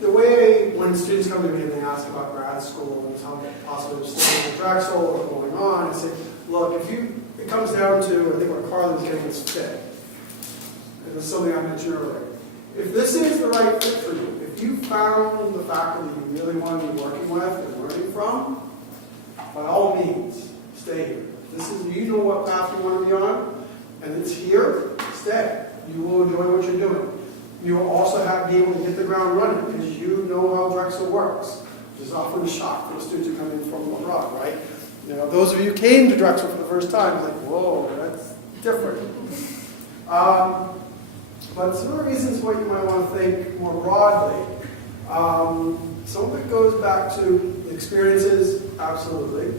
The way when students come to me and they ask about grad school and how possibly staying at Drexel or going on, I say, look, it comes down to, I think what Carlin's getting is fit. And it's something I mentioned earlier. If this is the right fit for you, if you found the faculty you really want to be working with and learning from, by all means, stay here. This is, you know what path you want to be on, and it's here, stay. You will enjoy what you're doing. You will also be able to hit the ground running because you know how Drexel works, which is often a shock for the students who come in from abroad, right? You know, those of you who came to Drexel for the first time, like, whoa, that's different. But some of the reasons why you might want to think more broadly, some of it goes back to experiences, absolutely.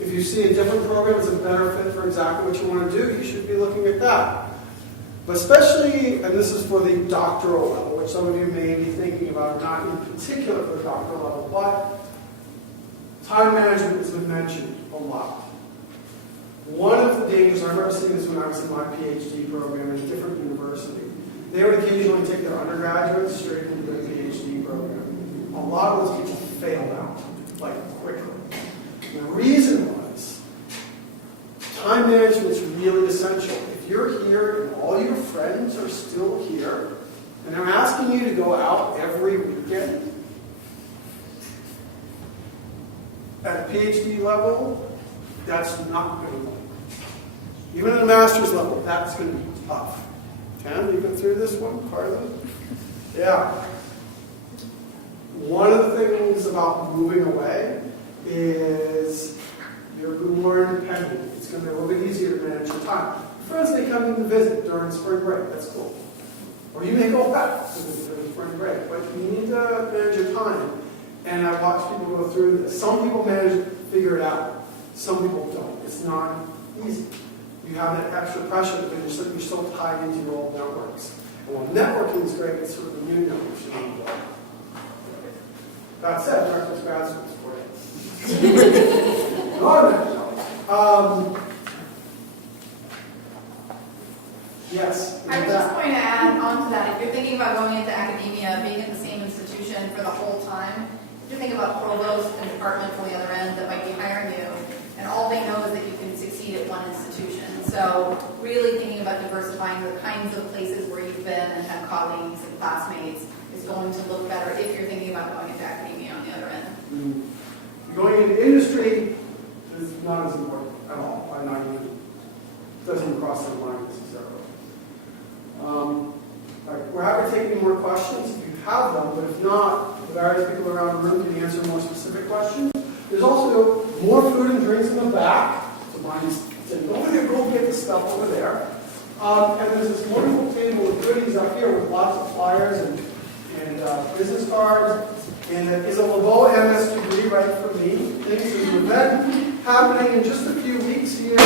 If you see a different program that's a better fit for exactly what you want to do, you should be looking at that. But especially, and this is for the doctoral level, which some of you may be thinking about, not in particular for the doctoral level, but time management has been mentioned a lot. One of the dangers, I remember seeing this when I was in my PhD program at a different university. They would occasionally take their undergraduates straight into their PhD program. A lot of those people failed out, like quickly. And the reason was, time management is really essential. If you're here and all your friends are still here, and they're asking you to go out every weekend, at a PhD level, that's not going to work. Even at a master's level, that's going to be tough. Tam, you go through this one, Carlin? Yeah. One of the things about moving away is you're more independent. It's going to be a little bit easier to manage your time. Friends may come in to visit during spring break. That's cool. Or you may go back to visit during spring break. But you need to manage your time. And I watch people go through this. Some people figure it out. Some people don't. It's not easy. You have that extra pressure because you're so tied into your old networks. And while networking is great, it's sort of the new networks you need to build. That said, Drexel's grad school is great. Yes. I was just going to add on to that. If you're thinking about going into academia, being in the same institution for the whole time, you think about provosts and departments on the other end that might be hiring you, and all they know is that you can succeed at one institution. So really thinking about diversifying the kinds of places where you've been and have colleagues and classmates is going to look better if you're thinking about going into academia on the other end. Going into industry is not as important at all. Doesn't even cross their mind necessarily. We're happy to take any more questions if you have them, but if not, the various people around the room can answer more specific questions. There's also more food and drinks in the back. So Bonnie's saying, over there, go get the stuff over there. And there's this wonderful table with goodies up here with lots of flyers and business cards. And it is a LeBeau MS degree right for me. There's an event happening in just a few weeks here